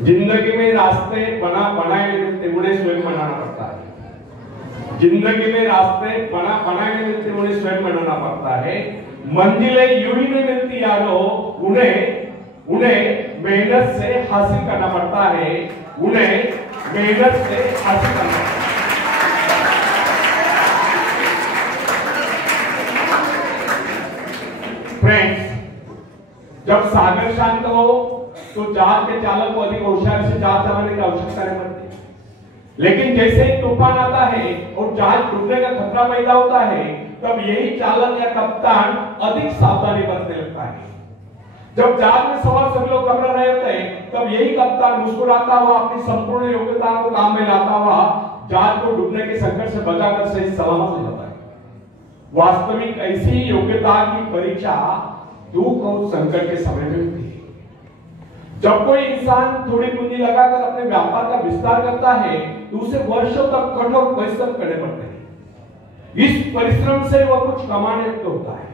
जिंदगी में रास्ते बनाए मिलते उन्हें स्वयं बनाना पड़ता है। जिंदगी में रास्ते बनाए मिलते उन्हें स्वयं बनाना पड़ता है। मंजिलें यूं ही नहीं मिलती यारो, उन्हें मेहनत से हासिल करना पड़ता है। उन्हें मेहनत से हासिल करना पड़ता है। फ्रेंड्स, जब सागर शांत हो तो जहाज के चालक को अधिक होशियारी से जहाज चलाने की आवश्यकता नहीं पड़ती। लेकिन जैसे ही तूफान आता है और जहाज डूबने का खतरा पैदा होता है, तब यही चालक या कप्तान अधिक सावधानी बरतने लगता है। जब जहाज में सवार सभी लोग घबरा रहे होते हैं, तब यही कप्तान मुस्कुराता हुआ अपनी संपूर्ण योग्यता को काम में लाता हुआ जहाज को डूबने के संकट से बचाकर सही सलामत ले जाता है। वास्तविक ऐसी योग्यता की परीक्षा दुख और संकट के समय में होती है। जब कोई इंसान थोड़ी पूंजी लगाकर अपने व्यापार का विस्तार करता है, तो उसे वर्षों तक कठोर परिश्रम करने पड़ते हैं। इस परिश्रम से वह कुछ कमाने को होता है।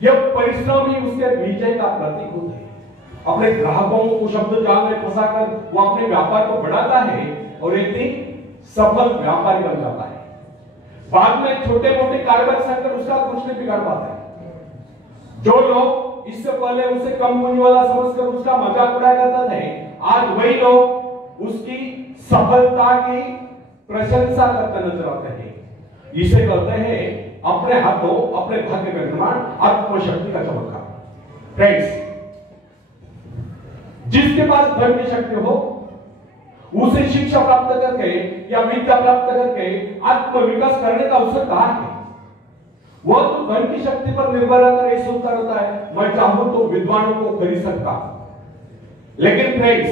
यह परिश्रम ही उसके विजय का प्रतीक होता है। अपने ग्राहकों को शब्द जाल में फंसाकर वो अपने व्यापार को बढ़ाता है और एक दिन सफल व्यापारी बन जाता है। बाद में छोटे मोटे कारोबार संकट उसका कुछ नहीं बिगाड़ पाता है। जो लोग इससे पहले उसे कम पूंजी वाला समझकर उसका मजाक उड़ाया करते थे, आज वही लोग उसकी सफलता की प्रशंसा करते नजर आते हैं। इसे कहते हैं अपने हाथों अपने भाग्य का निर्माण, आत्मशक्ति का चमत्कार। फ्रेंड्स, जिसके पास धन की शक्ति हो, उसे शिक्षा प्राप्त करके या विद्या प्राप्त करके आत्मविकास करने का अवसर कहां है? वह तो धन की शक्ति पर निर्भर रहकर यही सोचता रहता है, मैं चाहूं तो विद्वानों को खरीद सकता। लेकिन फ्रेंड्स,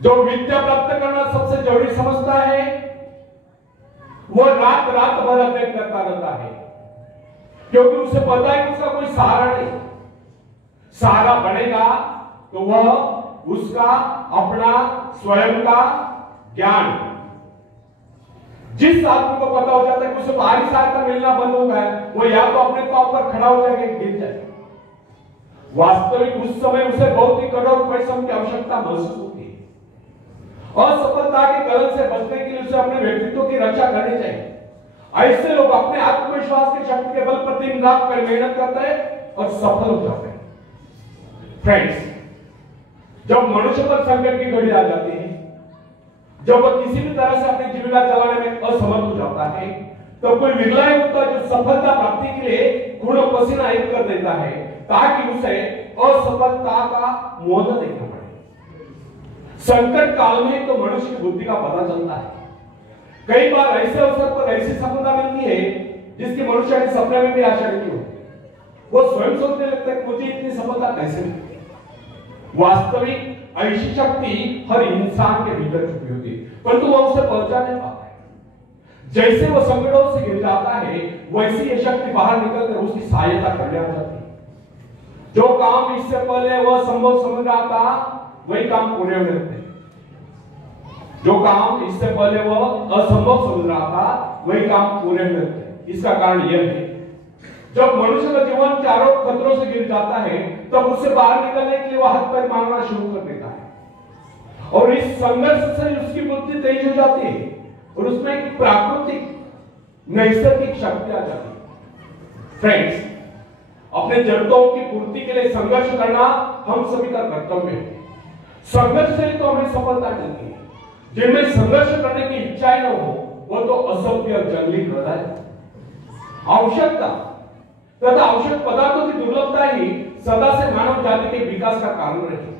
जो विद्या प्राप्त करना सबसे जरूरी समझता है, वह रात भर अध्ययन करता रहता है, क्योंकि उसे पता है कि उसका कोई सहारा नहीं। सहारा बनेगा तो वह उसका अपना स्वयं का ज्ञान। जिस आदमी को पता हो जाता है कि उसे बाहरी सहायता मिलना बंद हो गया, वो या तो अपने पांव पर खड़ा हो जाएगा, गिर जाएगा। वास्तविक उस समय उसे बहुत ही कठोर परिश्रम की आवश्यकता महसूस होती है। असफलता के कलंक से बचने के लिए उसे अपने व्यक्तित्व की रक्षा करनी चाहिए। ऐसे लोग अपने आत्मविश्वास की शक्ति के बल पर दिन रात कर मेहनत करते हैं और सफल हो जाते हैं। फ्रेंड्स, जब मनुष्य पर संकट की घड़ी आ जाती है, जब वह किसी भी तरह से अपनी जीविका चलाने में असमर्थ हो जाता है, तो कोई विरला होता है जो सफलता प्राप्ति के लिए खून और पसीना एक कर देता है, ताकि उसे असफलता का मोह न देखना पड़े। संकट काल में तो मनुष्य की बुद्धि का पता चलता है। कई बार ऐसे अवसर पर ऐसी सफलता मिलती है जिसकी मनुष्य के सपने में भी आशा नहीं होती। वो स्वयं सोचने लगता है मुझे इतनी सफलता कैसे मिली। वास्तविक ऐसी शक्ति हर इंसान के भीतर छुपी होती है, परंतु वह उसे पहचान नहीं पाता है। जैसे वह संकटों से गिर जाता है, वैसी यह शक्ति बाहर निकलकर उसकी सहायता करने आ जाती है। जो काम इससे पहले वह संभव समझ रहा था, वही काम पूरे होने लगते हैं। जो काम इससे पहले वह असंभव समझ रहा था, वही काम पूरे होने लगते हैं। इसका कारण यह है, जब मनुष्य का जीवन चारों खतरों से गिर जाता है, तब उससे बाहर निकलने के लिए वह हाथ पैर मारना शुरू कर देता है और इस संघर्ष से उसकी बुद्धि तेज हो जाती है और उसमें एक प्राकृतिक नैसर्गिक शक्ति आ जाती है। फ्रेंड्स, अपने जरूरतों की पूर्ति के लिए संघर्ष करना हम सभी का कर्तव्य है। संघर्ष से तो हमें सफलता मिलती है। जिनमें संघर्ष करने की इच्छाएं न हो, वो तो असभ्य और जंगली हृदय। आवश्यकता तथा आवश्यक पदार्थों की दुर्लभता ही सदा से मानव जाति के विकास का कारण रही।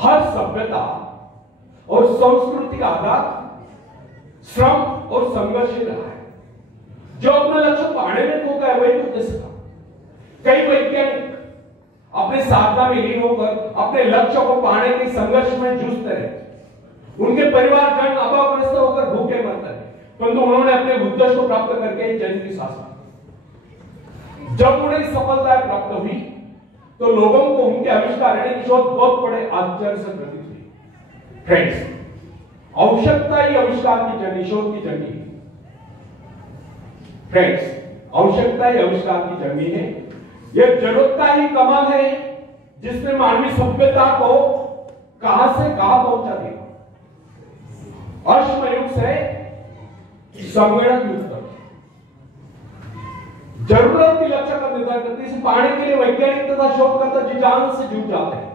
हर सभ्यता और संस्कृति का आधार श्रम और संघर्ष ही रहा है। जो अपने लक्ष्य पाने में खो गया, वही तो सका। कई वैज्ञानिक अपने साधना में लीन होकर अपने लक्ष्य को पाने के संघर्ष में जूझते रहे। उनके परिवारजन अभावग्रस्त होकर भूखे मरते रहे, परंतु उन्होंने अपने उद्देश्य को प्राप्त करके जन्म की सांस ली। जब उन्हें सफलता प्राप्त हुई, तो लोगों को उनके आविष्कार की शोध बहुत बड़े आश्चर्य से प्रतीत हुई। फ्रेंड्स, आवश्यकता ही आविष्कार की जननी, शोध की जननी। फ्रेंड्स, आवश्यकता ही आविष्कार की जननी है। यह जरूरत का ही कमाल है जिसने मानवीय सभ्यता को कहां से कहां पहुंचा दिया। अश्म युग से संगणक युग तक जरूरत की लक्ष्य का निर्धारण करती है। पाने के लिए वैज्ञानिक तथा शोधकर्ता जी जान से जुट जाते हैं।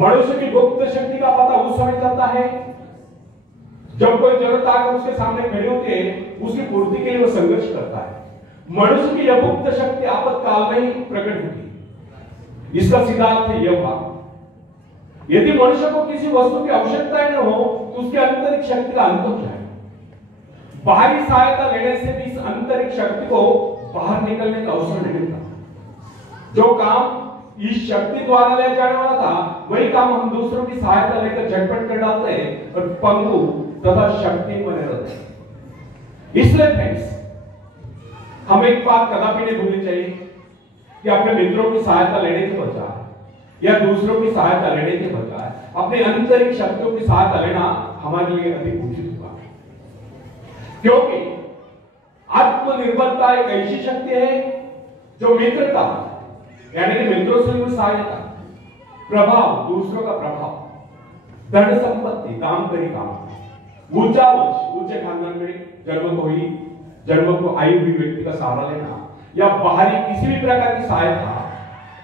मनुष्य की गुप्त शक्ति का पता उस समय चलता है जब कोई जरूरत आकर उसके सामने खड़ी होती है, उसकी पूर्ति के लिए वो संघर्ष करता है। मनुष्य की यह गुप्त शक्ति आपातकाल में ही प्रकट होती है। इसका सीधा अर्थ है यह बात, यदि मनुष्य को किसी वस्तु की आवश्यकता न हो तो उसकी आंतरिक शक्ति का अंत हो जाए। बाहरी सहायता लेने से भी इस आंतरिक शक्ति को बाहर निकलने का अवसर नहीं मिलता। जो काम इस शक्ति द्वारा ले जाने वाला था, वही काम हम दूसरों की सहायता लेकर झटपट कर डालते हैं और पंगु तथा शक्ति बने रहते हैं। इसलिए फ्रेंड्स, हमें एक बात कदापि नहीं भूलनी चाहिए कि अपने मित्रों की सहायता लेने के बजाय या दूसरों की सहायता लेने के बजाय अपनी आंतरिक शक्तियों की सहायता लेना हमारे लिए अधिक उचित होगा। क्योंकि आत्मनिर्भरता एक ऐसी शक्ति है जो मित्रता यानी कि मित्रों से भी सहायता, प्रभाव दूसरों का प्रभाव, धन संपत्ति, काम करी काम, ऊंचा वंश, ऊंचे खानदान में जन्म को आई हुई व्यक्ति का सहारा लेना या बाहरी किसी भी प्रकार की सहायता,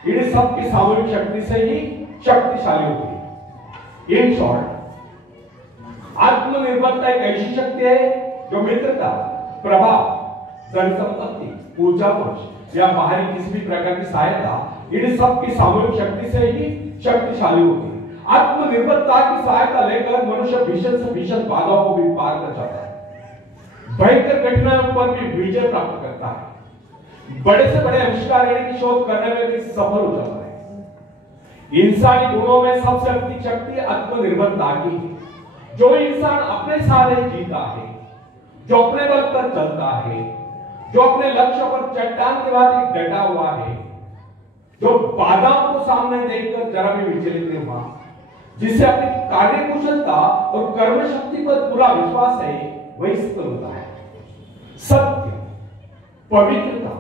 इन सब की सामूहिक शक्ति से ही शक्तिशाली होती है। इन शॉर्ट, आत्मनिर्भरता एक ऐसी शक्ति है जो मित्रता, प्रभाव, धन संपत्ति, ऊंचा वंश या बाहरी किसी भी प्रकार की सहायता, इन सब की सामूहिक शक्ति से ही शक्तिशाली होती है। आत्मनिर्भरता की सहायता लेकर मनुष्य भीषण से भीषण बाधाओं को भी पार कर जाता है, भयंकर कठिनाइयों पर भी विजय प्राप्त करता है, बड़े से बड़े आविष्कार की शोध करने में भी सफल हो जाता है। इंसानी गुणों में सबसे अधिक शक्ति आत्मनिर्भरता की है। जो इंसान अपने सहारे जीता है, जो अपने बल पर चलता है, जो अपने लक्ष्य पर चट्टान के बाद डटा हुआ है, जो बाधाओं को सामने देखकर जरा भी विचलित नहीं हुआ, जिसे अपनी कार्य कुशलता और कर्म शक्ति पर पूरा विश्वास है, वही सफल होता है। सत्य, पवित्रता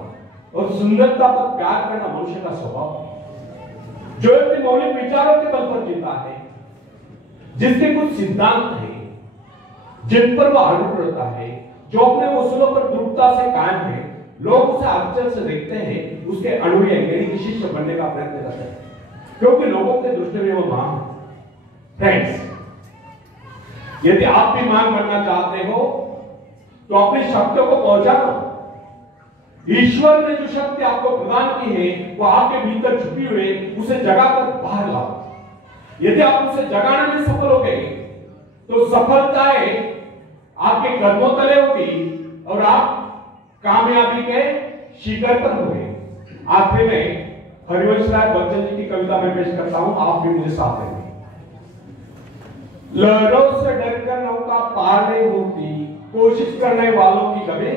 और सुंदरता पर प्यार करना मनुष्य का स्वभाव है। जो अपने मौलिक विचारों के बल पर जीता है, जिसके कुछ सिद्धांत है जिन पर वह अड़िग रहता है, जो अपने उसूलों पर दृढ़ता से कायम है, लोग उसे आश्चर्य से देखते हैं, उसके अनुयायी यानी कि शिष्य बनने का प्रयत्न करते हैं, क्योंकि लोगों के दृष्टि में वो महान है। फ्रेंड्स, यदि आप भी महान बनना चाहते हो तो अपनी शक्तियों को पहुंचाना। ईश्वर ने जो शक्ति आपको प्रदान की है वो आपके भीतर छुपी हुई, उसे जगाकर बाहर लाओ। यदि आप उसे जगाने में सफल हो गए तो सफलताएं आपके कदमों तले होगी और आप कामयाबी के शिखर पर होंगे। आखिर में हरिवंश राय बच्चन जी की कविता में पेश करता हूं, आप भी मुझे साथ देंगे। लहरों से डरकर नौका पार नहीं होती, कोशिश करने वालों की कभी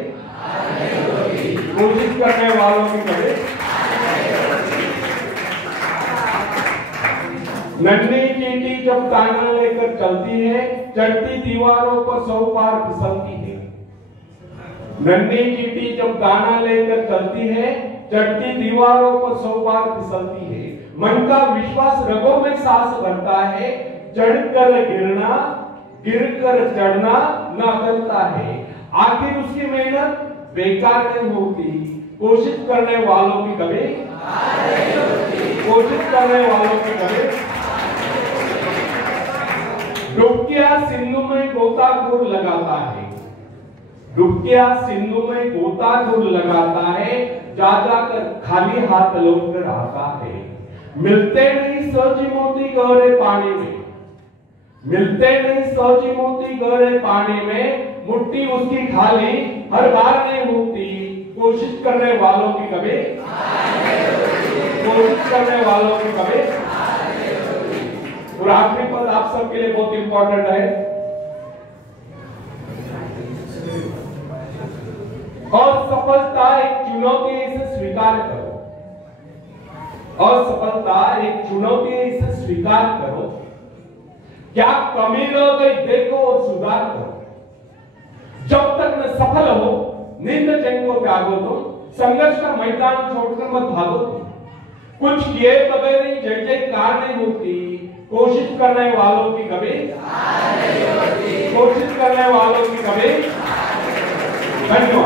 कोशिश करने वालों की कभी। नन्ही चींटी जब दाना लेकर चलती है, चढ़ती दीवारों पर 100 बार फिसलती है। नन्ही चींटी जब दाना लेकर चलती है, चढ़ती दीवारों पर 100 बार फिसलती है। मन का विश्वास रगों में सांस भरता है, चढ़कर गिरना, गिरकर चढ़ना न अकलता है। आखिर उसकी मेहनत बेकार नहीं होती, कोशिश करने वालों की कभी कोशिश करने वालों की कभी। डुबकिया सिंधु में गोताखोर लगाता है, डुबकिया सिंधु में गोताखोर लगाता है, जा जाकर खाली हाथ लौट कर आता है। मिलते नहीं सौजी मोती गहरे पानी में, मिलते नहीं सौजी मोती गहरे पानी में, मुट्ठी उसकी खाली हर बार नहीं होती, कोशिश करने वालों की कभी कोशिश करने वालों की कभी। और आखिरी पद आप सबके लिए बहुत इंपॉर्टेंट है। असफलता एक चुनौती है, इसे स्वीकार करो। असफलता एक चुनौती है, इसे स्वीकार करो। क्या कमी रह गई देखो और सुधार करो। जब तक न सफल हो, निंद चैन को त्यागो तो संघर्ष का मैदान छोड़कर मत भागो। कुछ किए बगैर ही जय जयकार नहीं होती। कोशिश करने वालों की कभी कोशिश करने वालों की कभी धन्यवाद।